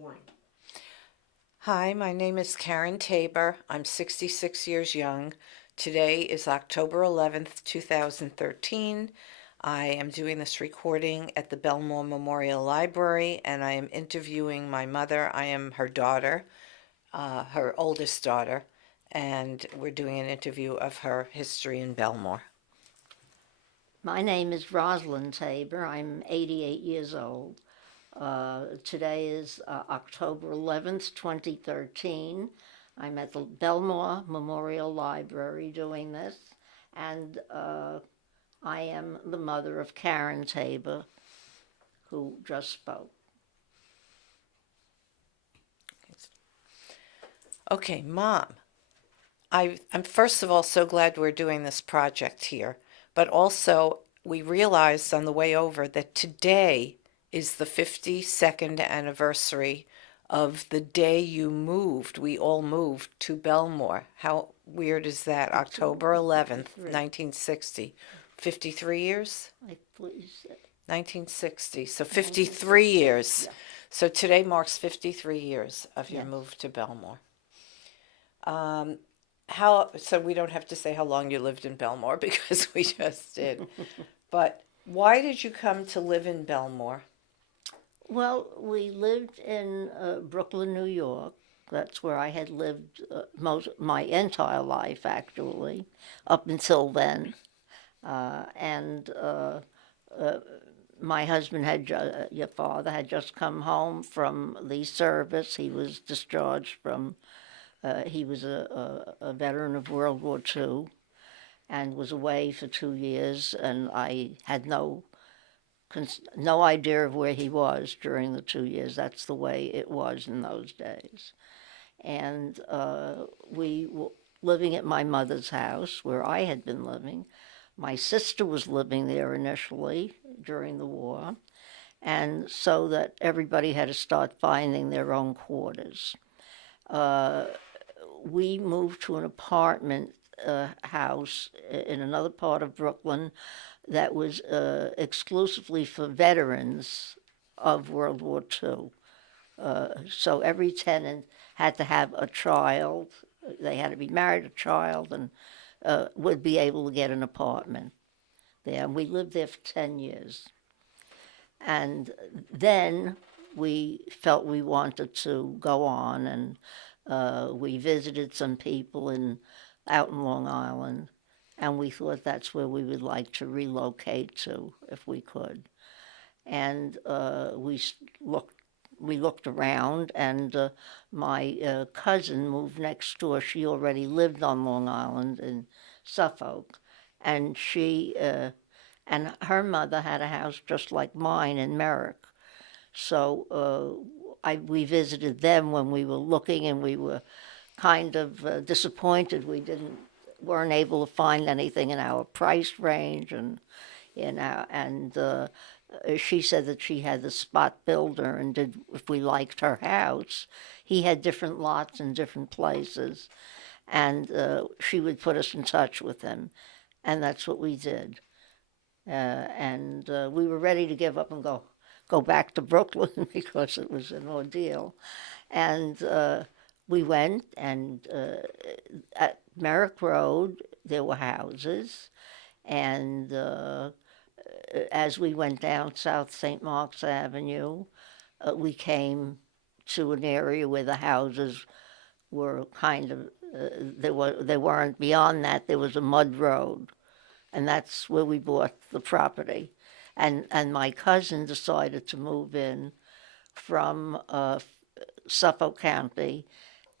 morning. Hi, my name is Karen Taber. I'm 66 years young. Today is October 11th, 2013. I am doing this recording at the Bellmore Memorial Library, and I am interviewing my mother. I am her daughter, her oldest daughter, and we're doing an interview of her history in Bellmore. My name is Roslyn Taber. I'm 88 years old. Today is October 11th, 2013. I'm at the Bellmore Memorial Library doing this, and I am the mother of Karen Taber, who just spoke. Okay, Mom, I'm first of all so glad we're doing this project here, but also we realized on the way over that today is the 52nd anniversary of the day you moved. We all moved to Bellmore. How weird is that? October 11th, 1960. 53 years? Please. 1960. So 53 years. Yeah. So today marks 53 years of your Yes. move to Bellmore. So we don't have to say how long you lived in Bellmore because we just did. But why did you come to live in Bellmore? Well, we lived in Brooklyn, New York. That's where I had lived my entire life, actually, up until then. And my husband your father had just come home from the service. He was discharged from. He was a veteran of World War II, and was away for 2 years, and I had no idea of where he was during the 2 years. That's the way it was in those days. And we were living at my mother's house, where I had been living. My sister was living there initially during the war, and so that everybody had to start finding their own quarters. We moved to an apartment house in another part of Brooklyn that was exclusively for veterans of World War II. So every tenant had to have a child. They had to be married, a child, and would be able to get an apartment there. And we lived there for 10 years. And then we felt we wanted to go on, and we visited some people out in Long Island, and we thought that's where we would like to relocate to if we could. And we looked around, and my cousin moved next door. She already lived on Long Island in Suffolk, and she and her mother had a house just like mine in Merrick. So we visited them when we were looking, and we were kind of disappointed we weren't able to find anything in our price range, and she said that she had the spot builder, and if we liked her house, he had different lots in different places, and she would put us in touch with him, and that's what we did. And we were ready to give up and go back to Brooklyn because it was an ordeal. And we went, and at Merrick Road there were houses, and as we went down South St. Mark's Avenue, we came to an area where the houses were kind of they weren't beyond that. There was a mud road, and that's where we bought the property. And my cousin decided to move in from Suffolk County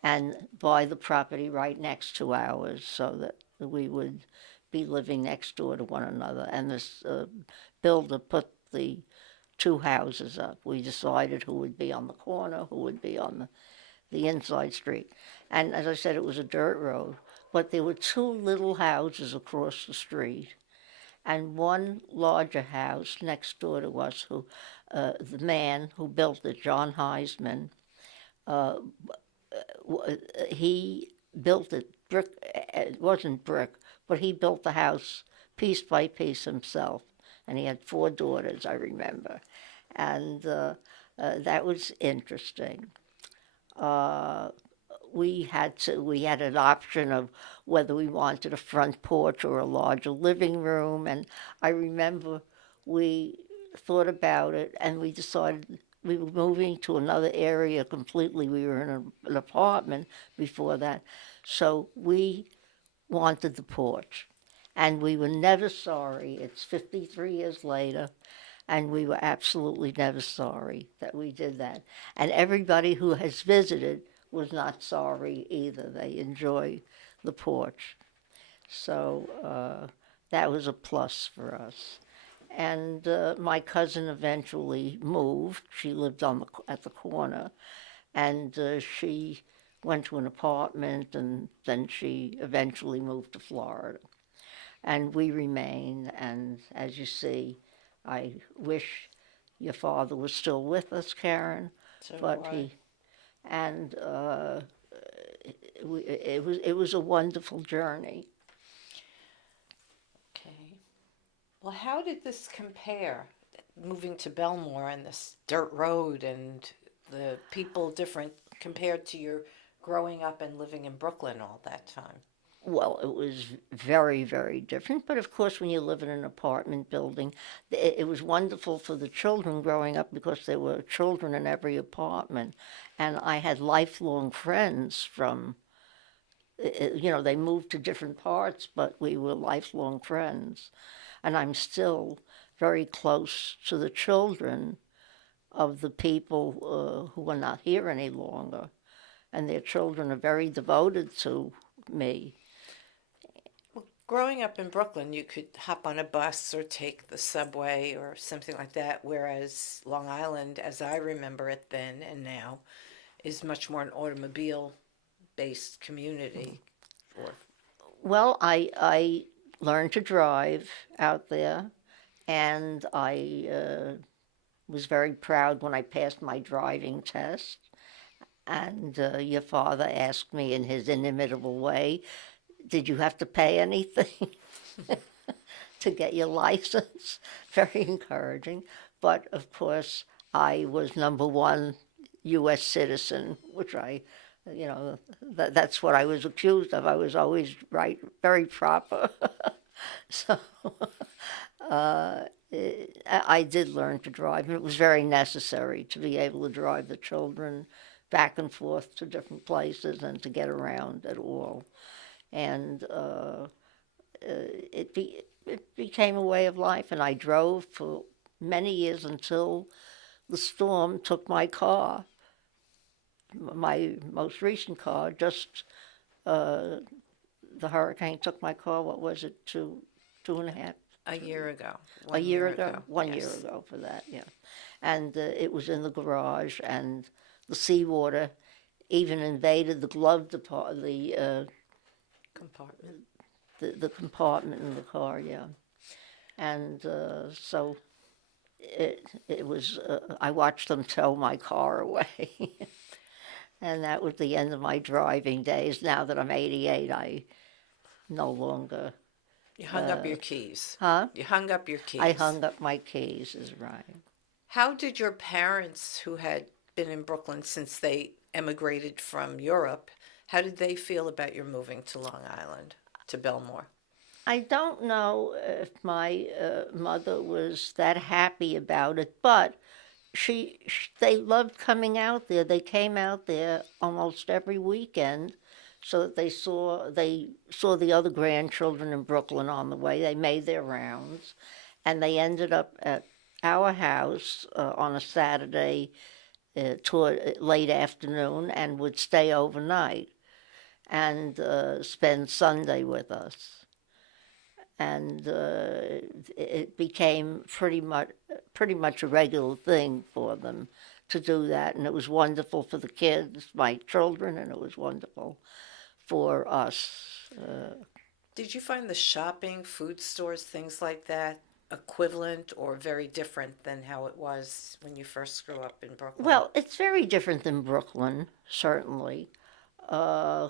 and buy the property right next to ours, so that we would be living next door to one another. And this builder put the two houses up. We decided who would be on the corner, who would be on the inside street. And as I said, it was a dirt road, but there were two little houses across the street, and one larger house next door to us, who the man who built it, John Heisman, he built it brick. It wasn't brick, but he built the house piece by piece himself, and he had 4 daughters, I remember. And That was interesting. Uh, we had an option of whether we wanted a front porch or a larger living room, and I remember we thought about it and we decided we were moving to another area completely. We were in an apartment before that, so we wanted the porch, and we were never sorry. It's 53 years later, and we were absolutely never sorry that we did that. And everybody who has visited was not sorry either. They enjoy the porch. So that was a plus for us. And my cousin eventually moved. She lived at the corner, and she went to an apartment, and then she eventually moved to Florida. And we remain, and as you see, I wish your father was still with us, Karen, So but why? he, and it was a wonderful journey. Okay. Well, how did this compare? Moving to Bellmore and this dirt road and the people different compared to your growing up and living in Brooklyn all that time. Well, it was very, very different. But of course, when you live in an apartment building, it was wonderful for the children growing up because there were children in every apartment. And I had lifelong friends from, they moved to different parts, but we were lifelong friends. And I'm still very close to the children of the people who are not here any longer. And their children are very devoted to me. Well, growing up in Brooklyn, you could hop on a bus or take the subway or something like that, whereas Long Island, as I remember it then and now, is much more an automobile based community. Or Well, I learned to drive out there, and I was very proud when I passed my driving test. And your father asked me in his inimitable way, "Did you have to pay anything to get your license?" Very encouraging. But of course, I was number one U.S. citizen, which that's what I was accused of. I was always right, very proper. So uh, I did learn to drive, and it was very necessary to be able to drive the children back and forth to different places and to get around at all. And it became a way of life, and I drove for many years until the storm took my car, my most recent car. Just the hurricane took my car. What was it? Two and a half. a year ago, A one year year ago, ago. 1 year Yes. ago for that, yeah. And it was in the garage, and the seawater even invaded the glove department, Compartment. the compartment in the car, yeah. And so it was. I watched them tow my car away, and that was the end of my driving days. Now that I'm 88, I no longer. You hung up your keys. Huh? You hung up your keys. I hung up my keys. Is right. How did your parents, who had been in Brooklyn since they emigrated from Europe, how did they feel about your moving to Long Island, to Bellmore? I don't know if my mother was that happy about it, but they loved coming out there. They came out there almost every weekend, so that they saw the other grandchildren in Brooklyn on the way. They made their rounds, and they ended up at our house on a Saturday toward late afternoon, and would stay overnight and spend Sunday with us. And it became pretty much a regular thing for them to do that, and it was wonderful for the kids, my children, and it was wonderful for us. Did you find the shopping, food stores, things like that, equivalent or very different than how it was when you first grew up in Brooklyn? Well, it's very different than Brooklyn, certainly. Uh,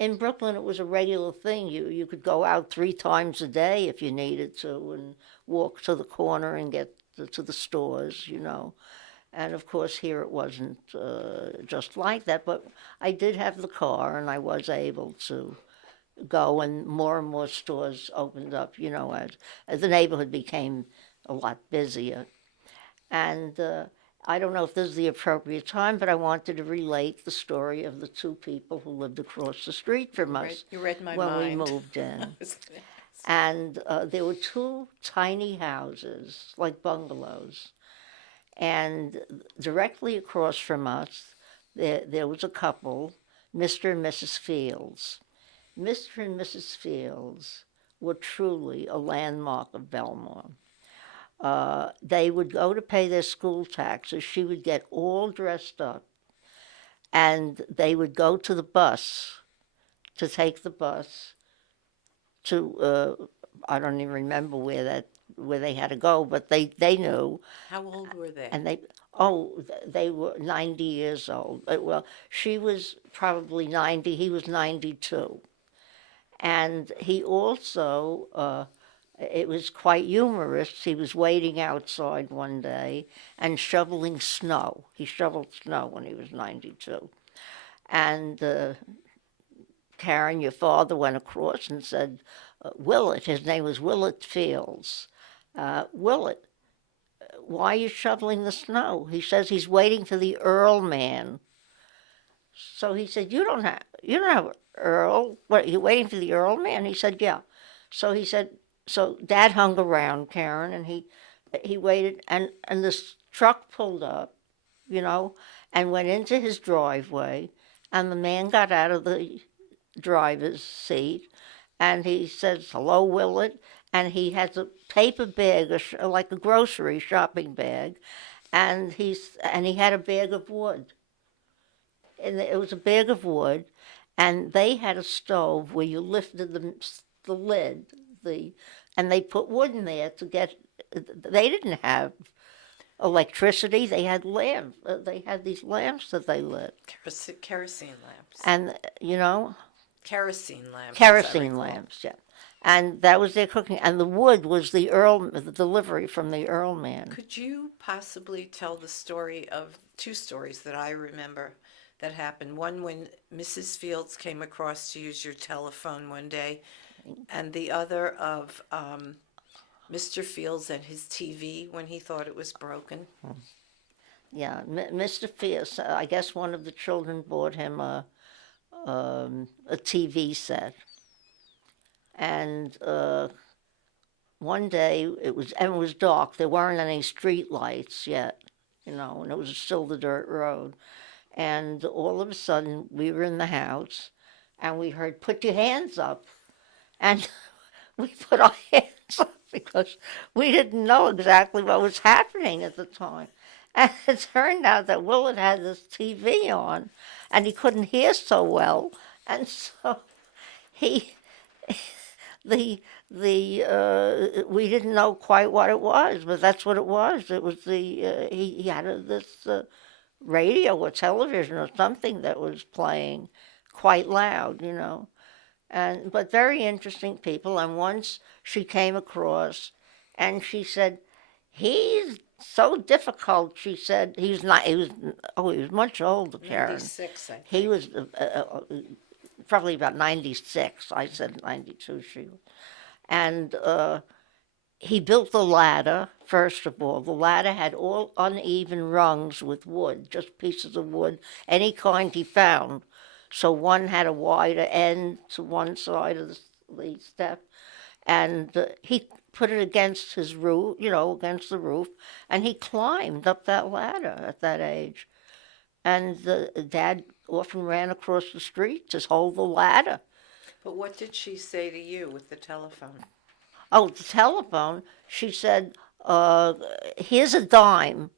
in Brooklyn, it was a regular thing. You could go out 3 times a day if you needed to, and walk to the corner and get to the stores. And of course, here it wasn't just like that, but I did have the car and I was able to go, and more stores opened up, as the neighborhood became a lot busier. And I don't know if this is the appropriate time, but I wanted to relate the story of the two people who lived across the street from us You read my when we mind. moved in. And there were two tiny houses, like bungalows. And directly across from us, there was a couple, Mr. and Mrs. Fields. Mr. and Mrs. Fields were truly a landmark of Bellmore. They would go to pay their school taxes. She would get all dressed up, and they would go to the bus to take the bus to. I don't even remember where they had to go, but they knew. How old were they? And they were 90 years old. Well, she was probably 90. He was 92, and he also. It was quite humorous. He was waiting outside one day and shoveling snow. He shoveled snow when he was 92. And Karen, your father, went across and said, Willett, his name was Willett Fields. Willett, why are you shoveling the snow? He says he's waiting for the Earl man. So he said, you don't have Earl. What, you waiting for the Earl man? He said, yeah. So he said, so Dad hung around, Karen, and he waited, and this truck pulled up, and went into his driveway, and the man got out of the driver's seat, and he says, hello, Willett, and he has a paper bag, like a grocery shopping bag, and he had a bag of wood. And it was a bag of wood, and they had a stove where you lifted the lid, and they put wood in there to get. They didn't have electricity. They had lamps. They had these lamps that they lit. Kerosene lamps. And kerosene lamps. Kerosene lamps, yeah. And that was their cooking. And the wood was the delivery from the Earl man. Could you possibly tell the story of two stories that I remember that happened? One when Mrs. Fields came across to use your telephone one day, and the other of Mr. Fields and his TV when he thought it was broken. Yeah, Mr. Fields, I guess one of the children bought him a TV set. And one day it was dark. There weren't any street lights yet, and it was still the dirt road. And all of a sudden we were in the house, and we heard, "Put your hands up." And we put our hands up because we didn't know exactly what was happening at the time. And it turned out that Willard had this TV on, and he couldn't hear so well, and so we didn't know quite what it was, but that's what it was. It was he had this radio or television or something that was playing quite loud, but very interesting people. And once she came across, and she said, "He's so difficult." She said, "He's not." He was much older, Karen. 96, I think. He was probably about 96. I said 92. And he built the ladder. First of all, the ladder had all uneven rungs with wood, just pieces of wood, any kind he found. So one had a wider end to one side of the step, and he put it against his roof, against the roof, and he climbed up that ladder at that age. And Dad often ran across the street to hold the ladder. But what did she say to you with the telephone? Oh, the telephone, she said, "Here's a dime."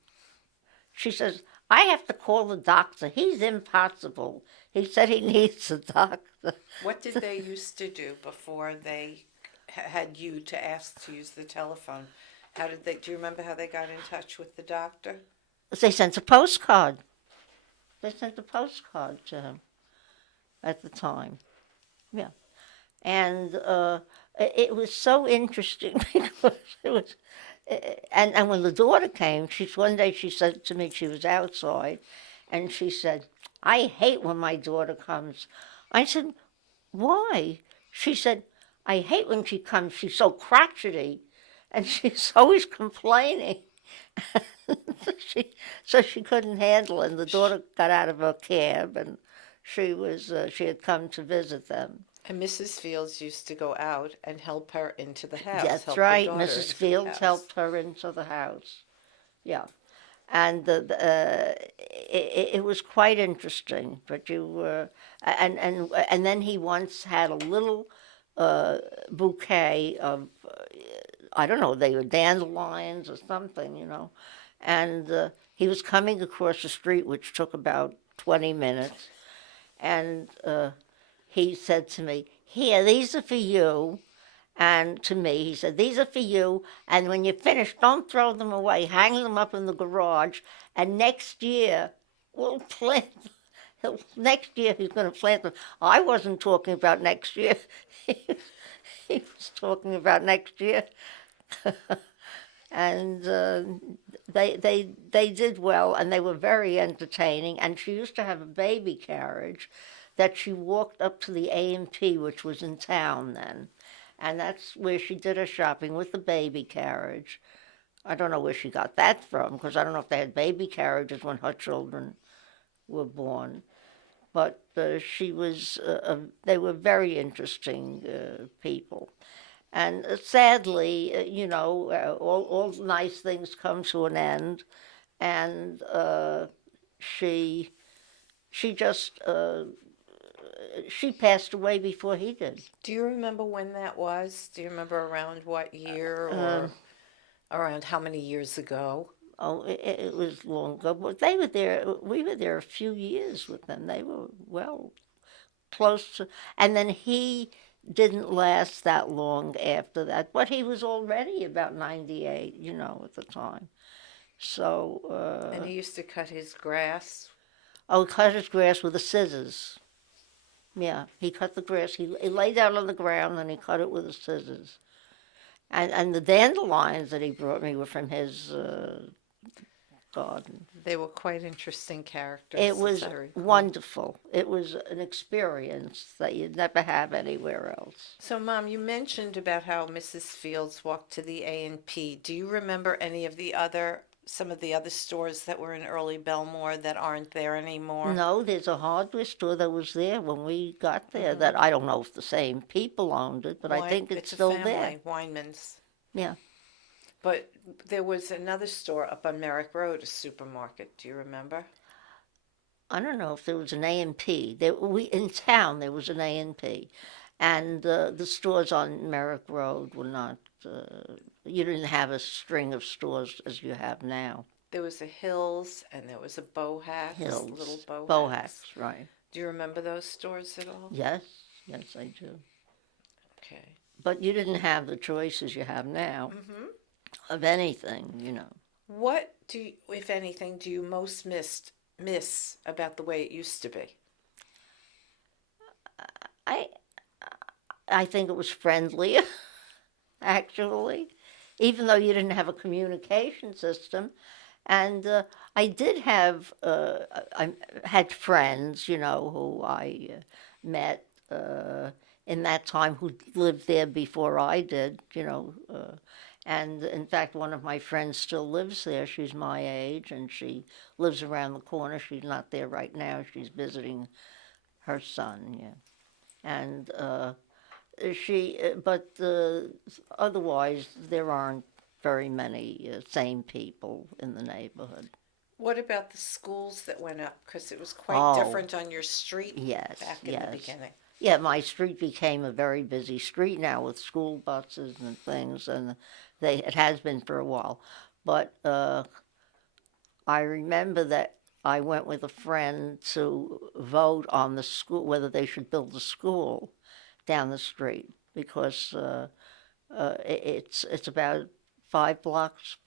She says, "I have to call the doctor. He's impossible. He said he needs a doctor." What did they used to do before they had you to ask to use the telephone? Do you remember how they got in touch with the doctor? They sent a postcard. They sent a postcard to him at the time. Yeah. And it was so interesting because And when the daughter came, one day she said to me, she was outside, and she said, "I hate when my daughter comes." I said, "Why?" She said, "I hate when she comes. She's so crotchety, and she's always complaining." she so she couldn't handle it. And the daughter got out of her cab, and she had come to visit them. And Mrs. Fields used to go out and help her into the house, That's help the right. daughter Mrs. into the Fields house. helped her into the house. Yeah, and it was quite interesting. But and then he once had a little bouquet of I don't know, they were dandelions or something, and he was coming across the street, which took about 20 minutes, and he said to me, "Here, these are for you." And to me, he said, "These are for you, and when you're finished, don't throw them away. Hang them up in the garage, and next year we'll plant next year he's going to plant them." I wasn't talking about next year. He was talking about next year. And they did well, and they were very entertaining. And she used to have a baby carriage that she walked up to the A&P, which was in town then, and that's where she did her shopping with the baby carriage. I don't know where she got that from, because I don't know if they had baby carriages when her children were born. But they were very interesting people. And sadly, all nice things come to an end, and she just she passed away before he did. Do you remember when that was? Do you remember around what year Uh, or around how many years ago? oh, it was long ago, but they were there. We were there a few years with them. They were well close to, and then he didn't last that long after that. But he was already about 98, at the time. So, And he used to cut his grass. oh, cut his grass with the scissors. Yeah, he cut the grass. He laid out on the ground and he cut it with the scissors. And the dandelions that he brought me were from his garden. They were quite interesting characters, It as was I recall. wonderful. It was an experience that you'd never have anywhere else. So, Mom, you mentioned about how Mrs. Fields walked to the A&P. Do you remember some of the other stores that were in early Bellmore that aren't there anymore? No, there's a hardware store that was there when we got there that I don't know if the same people owned it, but I think it's a still family, there. Wineman's. Yeah. But there was another store up on Merrick Road, a supermarket. Do you remember? I don't know if there was an A&P. In town there was an A&P, and the stores on Merrick Road were not. You didn't have a string of stores as you have now. There was a Hills and there was a Bohacks, Hills, little Bohacks. Bohacks, right? Do you remember those stores at all? Yes, yes, I do. Okay. But you didn't have the choices you have now of anything. What if anything, do you most miss about the way it used to be? I I think it was friendlier, actually, even though you didn't have a communication system. And I did have, I had friends, who I met in that time who lived there before I did, and in fact, one of my friends still lives there. She's my age, and she lives around the corner. She's not there right now. She's visiting her son, yeah. And but otherwise, there aren't very many sane people in the neighborhood. What about the schools that went up? Because it was quite Oh, different on your street yes, back in the beginning. Yeah, my street became a very busy street now with school buses and things, and it has been for a while. But I remember that I went with a friend to vote on the school, whether they should build a school down the street, because it's about 4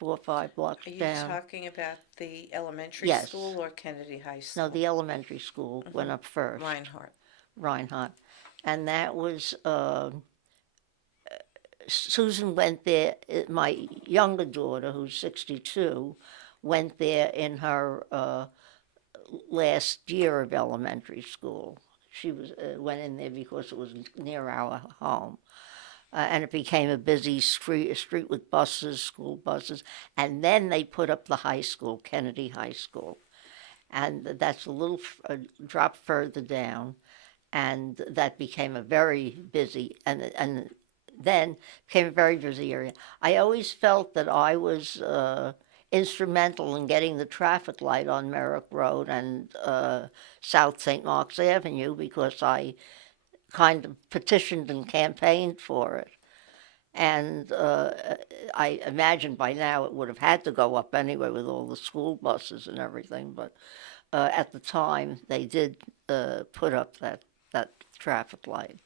or 5 blocks Are you down. talking about the elementary Yes. school or Kennedy High School? No, the elementary school went up first. Reinhardt. Reinhardt. And that was Susan went there. My younger daughter, who's 62, went there in her last year of elementary school. She went in there because it was near our home. And it became a busy street with buses, school buses. And then they put up the high school, Kennedy High School. And that's a little drop further down. And that became a very busy, and then became a very busy area. I always felt that I was instrumental in getting the traffic light on Merrick Road and South St. Mark's Avenue because I kind of petitioned and campaigned for it. And I imagine by now it would have had to go up anyway with all the school buses and everything, but at the time they did put up that traffic light.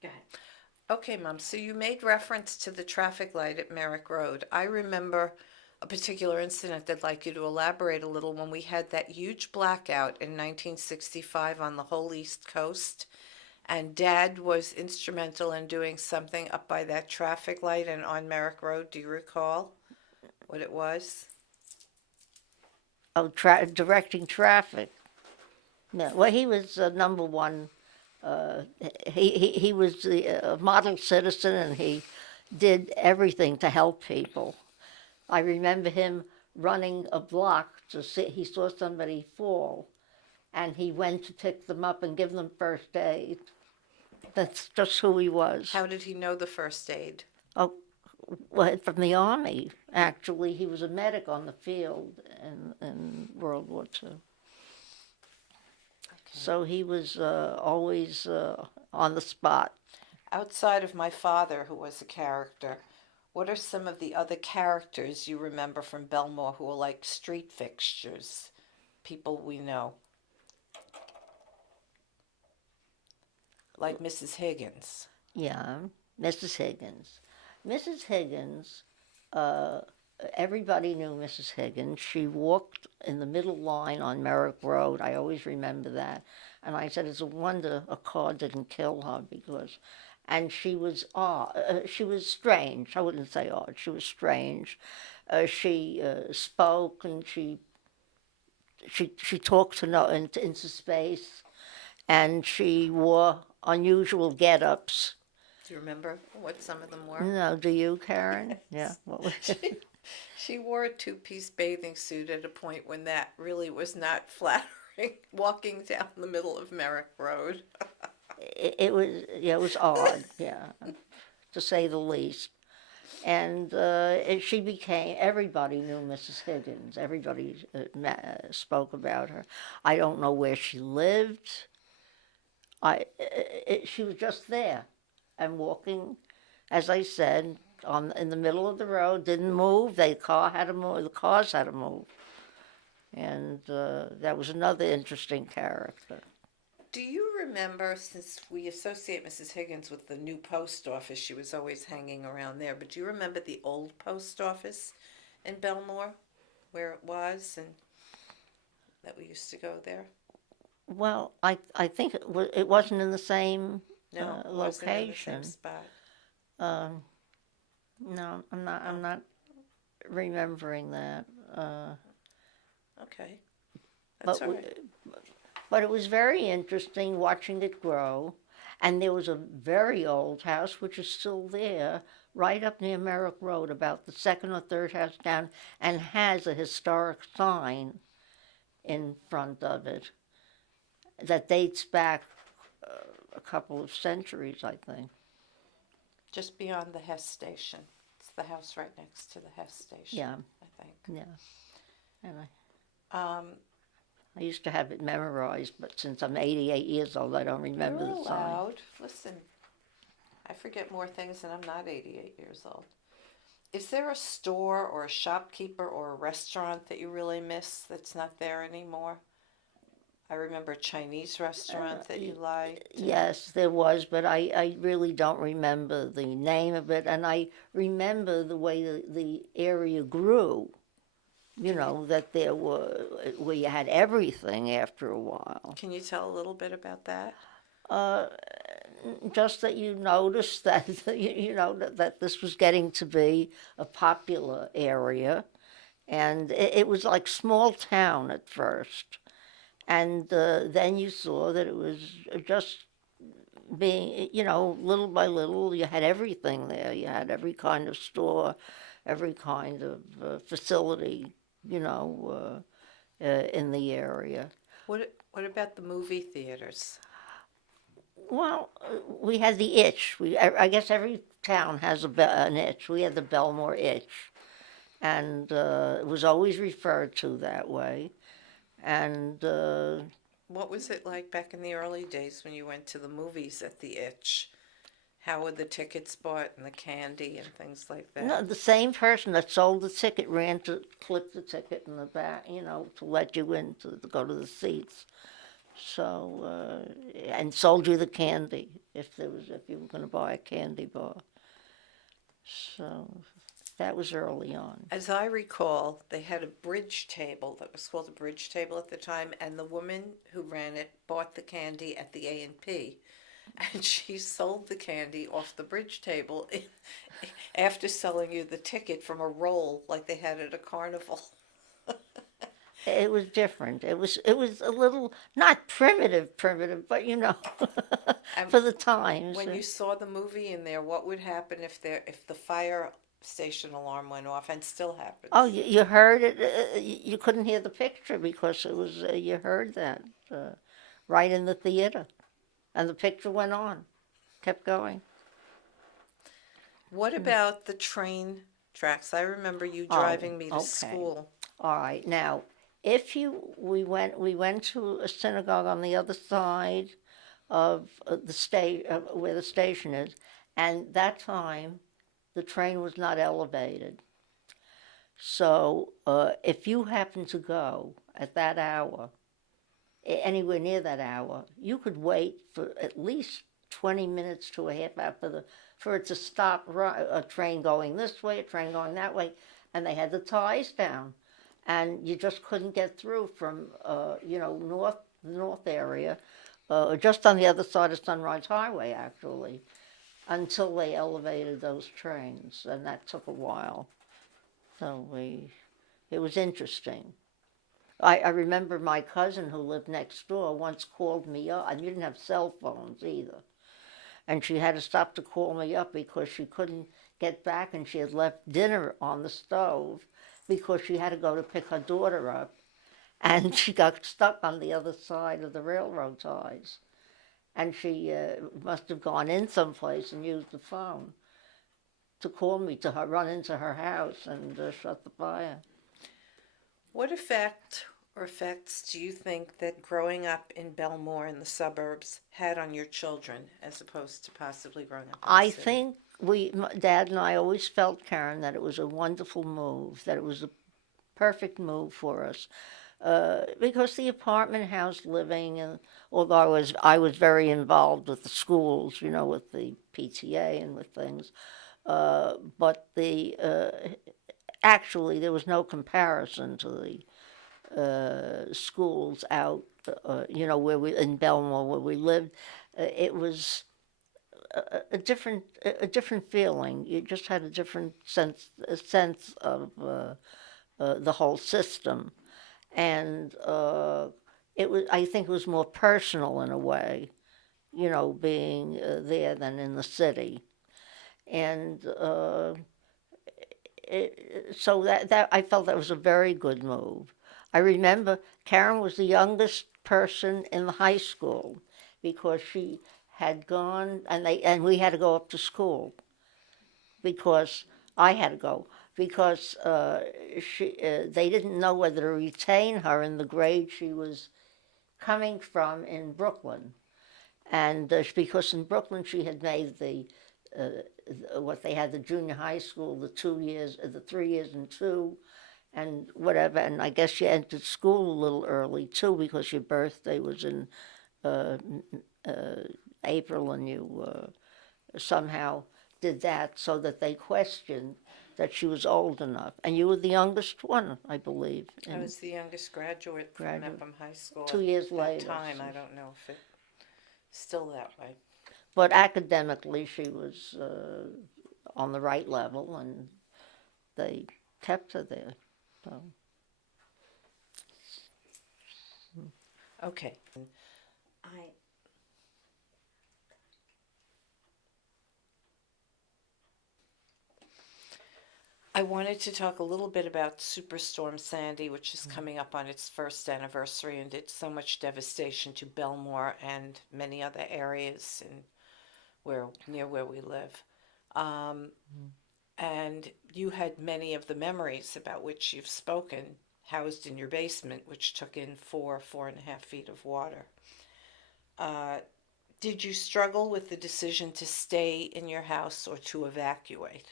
Go ahead. Okay, Mom, so you made reference to the traffic light at Merrick Road. I remember a particular incident I'd like you to elaborate a little when we had that huge blackout in 1965 on the whole East Coast, and Dad was instrumental in doing something up by that traffic light and on Merrick Road. Do you recall what it was? Oh, directing traffic. No, well, he was number one. He was the model citizen, and he did everything to help people. I remember him running a block to see. He saw somebody fall, and he went to pick them up and give them first aid. That's just who he was. How did he know the first aid? Oh, well, from the Army. Actually, he was a medic on the field in World War II. So he was always on the spot. Outside of my father, who was a character, what are some of the other characters you remember from Bellmore who are like street fixtures, people we know? Like Mrs. Higgins. Yeah, Mrs. Higgins. Mrs. Higgins, everybody knew Mrs. Higgins. She walked in the middle line on Merrick Road. I always remember that. And I said, it's a wonder a car didn't kill her because, and she was odd. She was strange. I wouldn't say odd. She was strange. She spoke and she talked into space, and she wore unusual get-ups. Do you remember what some of them were? No, do you, Karen? Yeah. What was it? She wore a two-piece bathing suit at a point when that really was not flattering, walking down the middle of Merrick Road. It was, yeah, it was odd, yeah, to say the least. And she became, everybody knew Mrs. Higgins. Everybody spoke about her. I don't know where she lived. She was just there and walking, as I said, in the middle of the road, didn't move. The cars had to move. And that was another interesting character. Do you remember, since we associate Mrs. Higgins with the new post office, she was always hanging around there, but do you remember the old post office in Bellmore, where it was, and that we used to go there? Well, I think it wasn't in the same No, it wasn't in the location. same spot. No, I'm not remembering that. Okay, that's all right. But it was very interesting watching it grow. And there was a very old house, which is still there, right up near Merrick Road, about the second or third house down, and has a historic sign in front of it that dates back a couple of centuries, I think. Just beyond the Hess station. It's the house right next to the Hess station. Yeah. I think. Yeah. And Um, I used to have it memorized, but since I'm 88 years old, I don't remember you're the sign. allowed. Listen, I forget more things and I'm not 88 years old. Is there a store or a shopkeeper or a restaurant that you really miss that's not there anymore? I remember a Chinese restaurant that you liked. Yes, there was, but I really don't remember the name of it. And I remember the way the area grew. You know, that where you had everything after a while. Can you tell a little bit about that? just that you noticed that that this was getting to be a popular area, and it was like small town at first, and then you saw that it was just being, little by little, you had everything there. You had every kind of store, every kind of facility, in the area. What about the movie theaters? Well, we had the itch. I guess every town has an itch. We had the Bellmore itch, and it was always referred to that way. And What was it like back in the early days when you went to the movies at the Itch? How were the tickets bought and the candy and things like no, that? the same person that sold the ticket ran to clip the ticket in the back, to let you in to go to the seats. So and sold you the candy if you were going to buy a candy bar. So that was early on. As I recall, they had a bridge table that was called a bridge table at the time, and the woman who ran it bought the candy at the A&P, and she sold the candy off the bridge table after selling you the ticket from a roll like they had at a carnival. It was different. It was a little not primitive, but And for the times. when you saw the movie in there, what would happen if the fire station alarm went off, and still happens? Oh, you heard it. You couldn't hear the picture because it was you heard that right in the theater, and the picture went on, kept going. What about the train tracks? I remember you Oh, driving me to okay. school. All right. Now, if we went to a synagogue on the other side of where the station is, and that time the train was not elevated. So if you happened to go at that hour, anywhere near that hour, you could wait for at least 20 minutes to a half hour for it to stop, a train going this way, a train going that way, and they had the ties down, and you just couldn't get through from the north area, just on the other side of Sunrise Highway actually, until they elevated those trains, and that took a while. So it was interesting. I remember my cousin who lived next door once called me up, and you didn't have cell phones either. And she had to stop to call me up because she couldn't get back, and she had left dinner on the stove because she had to go to pick her daughter up, and she got stuck on the other side of the railroad ties. And she must have gone in someplace and used the phone to call me to run into her house and shut the fire. What effect or effects do you think that growing up in Bellmore in the suburbs had on your children as opposed to possibly growing up in the I city? think Dad and I always felt, Karen, that it was a wonderful move, that it was a perfect move for us. Because the apartment house living, and although I was very involved with the schools, with the PTA and with things, but actually there was no comparison to the schools out, where we in Bellmore where we lived. It was a different feeling. You just had a different sense of the whole system, and I think it was more personal in a way, being there than in the city, and so that I felt that was a very good move. I remember Karen was the youngest person in the high school because she had gone, and we had to go up to school because I had to go because they didn't know whether to retain her in the grade she was coming from in Brooklyn, and because in Brooklyn she had made what they had, the junior high school, the 2 years, the 3 years and two, and whatever. And I guess you entered school a little early too because your birthday was in uh, April, and you somehow did that so that they questioned that she was old enough. And you were the youngest one, I believe. I was the youngest graduate from Mepham High School 2 years at later. that time. I don't know if it's still that way. but academically she was on the right level, and they kept her there. So. Okay. I I wanted to talk a little bit about Superstorm Sandy, which is coming up on its first anniversary and did so much devastation to Bellmore and many other areas in where near where we live. Um, and you had many of the memories about which you've spoken housed in your basement, which took in 4.5 feet of water. Uh, did you struggle with the decision to stay in your house or to evacuate?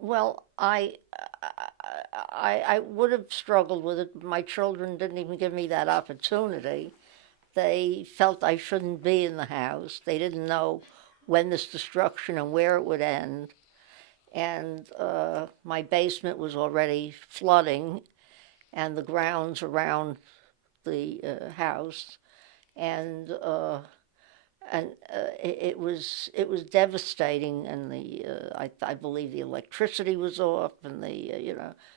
Well, I would have struggled with it. My children didn't even give me that opportunity. They felt I shouldn't be in the house. They didn't know when this destruction and where it would end. And my basement was already flooding, and the grounds around the house, and it was devastating. And I believe the electricity was off, and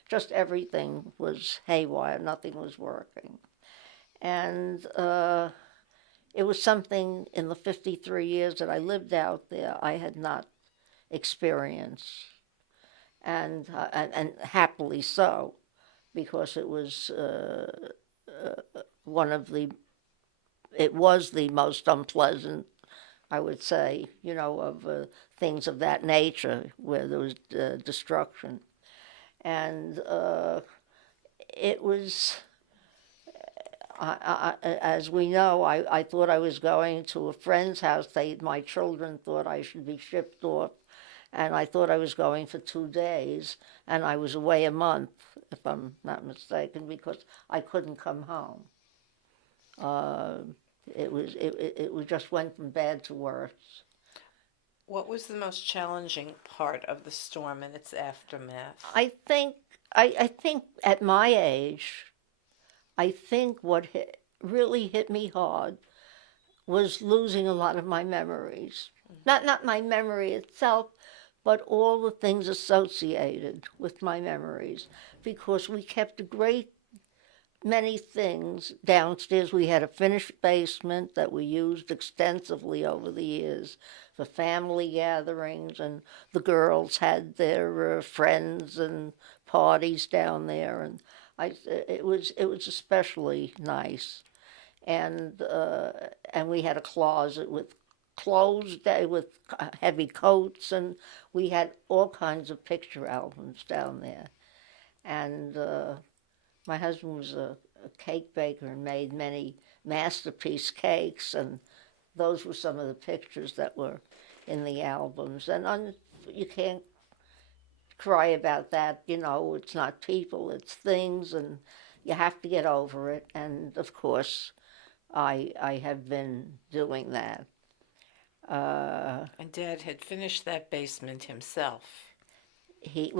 just everything was haywire. Nothing was working, and it was something in the 53 years that I lived out there I had not experienced, and happily so, because one of the it was the most unpleasant, I would say, of things of that nature where there was destruction. And it was, as we know, I thought I was going to a friend's house. My children thought I should be shipped off, and I thought I was going for 2 days, and I was away a month, if I'm not mistaken, because I couldn't come home. Uh, it just went from bad to worse. What was the most challenging part of the storm and its aftermath? I think I think at my age, I think what really hit me hard was losing a lot of my memories. Not my memory itself, but all the things associated with my memories, because we kept a great many things downstairs. We had a finished basement that we used extensively over the years for family gatherings, and the girls had their friends and parties down there, and it was especially nice. And we had a closet with clothes with heavy coats, and we had all kinds of picture albums down there. And my husband was a cake baker and made many masterpiece cakes, and those were some of the pictures that were in the albums. And you can't cry about that, it's not people, it's things, and you have to get over it. And of course, I have been doing that. And Dad had finished that basement himself. He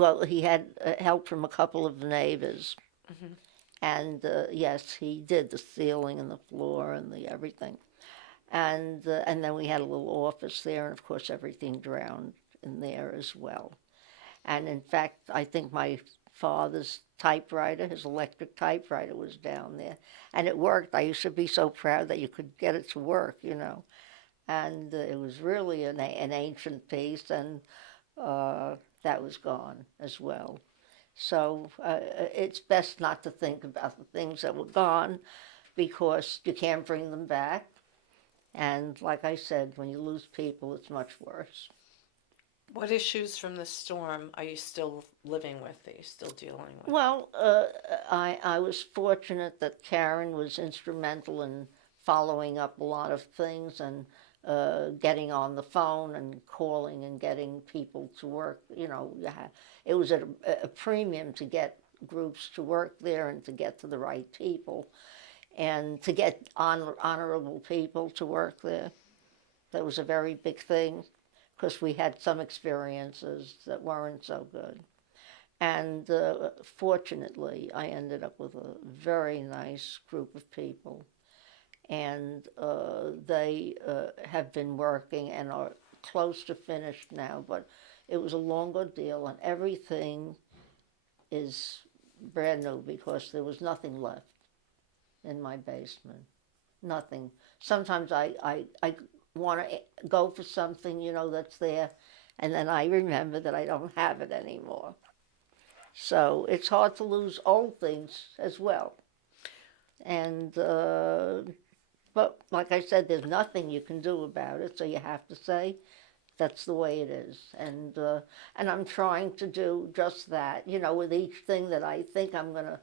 had help from a couple of neighbors. Mm-hmm. And yes, he did the ceiling and the floor and the everything. And then we had a little office there, and of course everything drowned in there as well. And in fact, I think my father's typewriter, his electric typewriter, was down there, and it worked. I used to be so proud that you could get it to work. And it was really an ancient piece, and that was gone as well. So it's best not to think about the things that were gone, because you can't bring them back. And like I said, when you lose people, it's much worse. What issues from the storm are you still living with, that you're still dealing with? Well, I was fortunate that Karen was instrumental in following up a lot of things, and getting on the phone and calling and getting people to work. It was at a premium to get groups to work there and to get to the right people, and to get honorable people to work there. That was a very big thing, because we had some experiences that weren't so good. And fortunately, I ended up with a very nice group of people. and they have been working and are close to finished now. But it was a long ordeal, and everything is brand new because there was nothing left in my basement. Nothing. Sometimes I want to go for something, that's there, and then I remember that I don't have it anymore. So it's hard to lose old things as well. And but like I said, there's nothing you can do about it. So you have to say that's the way it is. And I'm trying to do just that. With each thing that I think I'm gonna,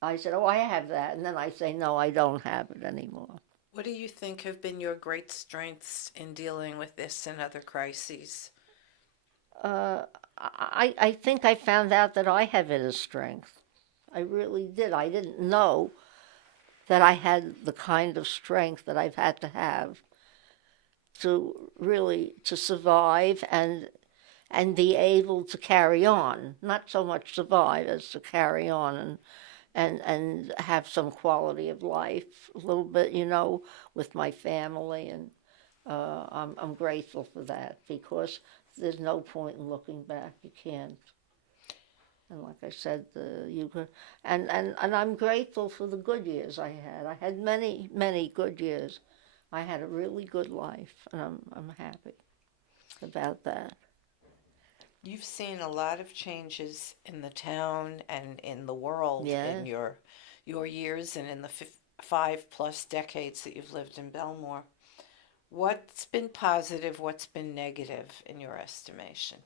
I said, oh, I have that, and then I say, no, I don't have it anymore. What do you think have been your great strengths in dealing with this and other crises? Uh, I think I found out that I have it as strength. I really did. I didn't know that I had the kind of strength that I've had to have to really to survive and be able to carry on. Not so much survive as to carry on and have some quality of life a little bit, with my family, and I'm grateful for that because there's no point in looking back. You can't. And like I said, you could, and I'm grateful for the good years I had. I had many good years. I had a really good life, and I'm happy about that. You've seen a lot of changes in the town and in the world in Yes. your years and in the 5+ decades that you've lived in Bellmore. What's been positive? What's been negative in your estimation?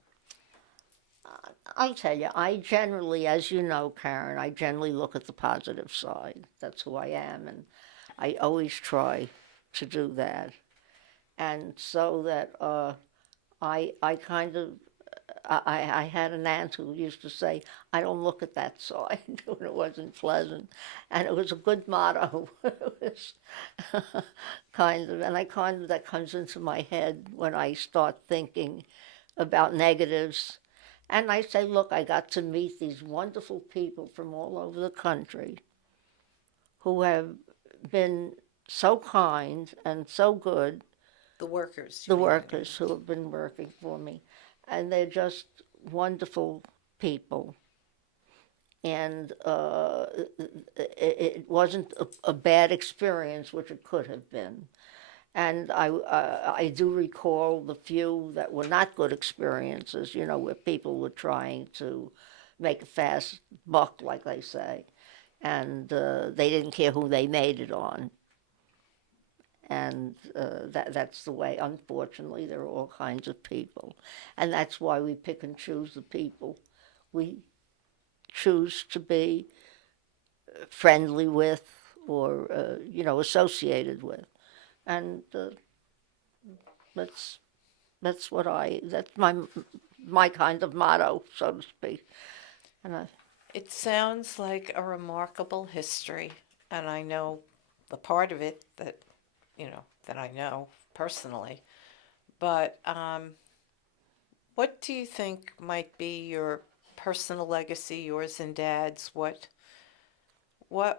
I'll tell you, I generally, as you know, Karen, I generally look at the positive side. That's who I am, and I always try to do that. And so that I kind of, I had an aunt who used to say, I don't look at that side when it wasn't pleasant. And it was a good motto. It was kind of, and that comes into my head when I start thinking about negatives. And I say, look, I got to meet these wonderful people from all over the country who have been so kind and so good, The workers, the you mean? workers who have been working for me. And they're just wonderful people. And it wasn't a bad experience, which it could have been. And I do recall the few that were not good experiences, where people were trying to make a fast buck, like they say, and they didn't care who they made it on. And that's the way, unfortunately, there are all kinds of people. And that's why we pick and choose the people we choose to be friendly with or, associated with. And that's that's my kind of motto, so to speak. And It sounds like a remarkable history, and I know the part of it that, that I know personally. But what do you think might be your personal legacy, yours and Dad's? What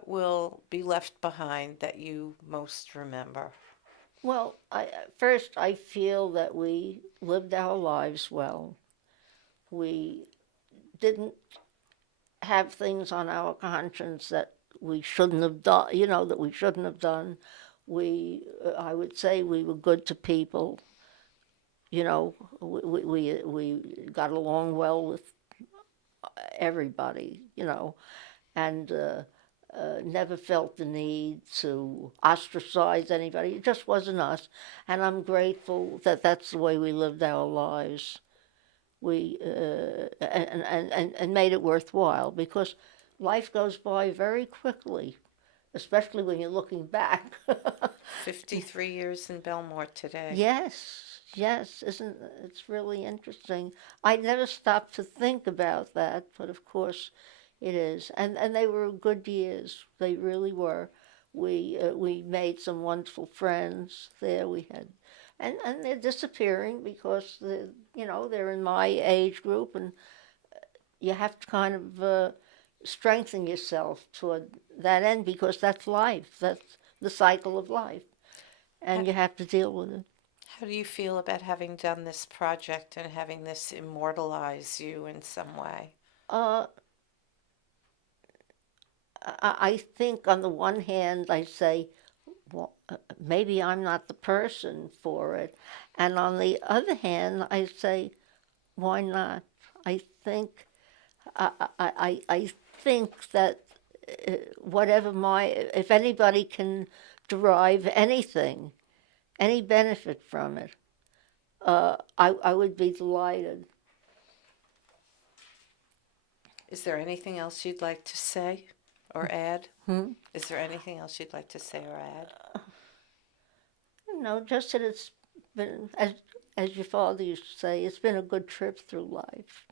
will be left behind that you most remember? well, first I feel that we lived our lives well. We didn't have things on our conscience that we shouldn't have done. That we shouldn't have done. I would say, we were good to people. We got along well with everybody. And never felt the need to ostracize anybody. It just wasn't us. And I'm grateful that that's the way we lived our lives. We and made it worthwhile because life goes by very quickly, especially when you're looking back. 53 years in Bellmore today. Yes, isn't it's really interesting. I never stopped to think about that, but of course it is. And they were good years. They really were. We made some wonderful friends there. We had, and they're disappearing because they're in my age group, and you have to kind of strengthen yourself toward that end because that's life. the cycle of life, and you have to deal with it. How do you feel about having done this project and having this immortalize you in some way? Uh, I think on the one hand, I say, well, maybe I'm not the person for it. And on the other hand, I say, why not? I think, I think that if anybody can derive anything, any benefit from it, I would be delighted. Is there anything else you'd like to say or add? Hmm? Is there anything else you'd like to say or add? No, just that it's been, as your father used to say, it's been a good trip through life.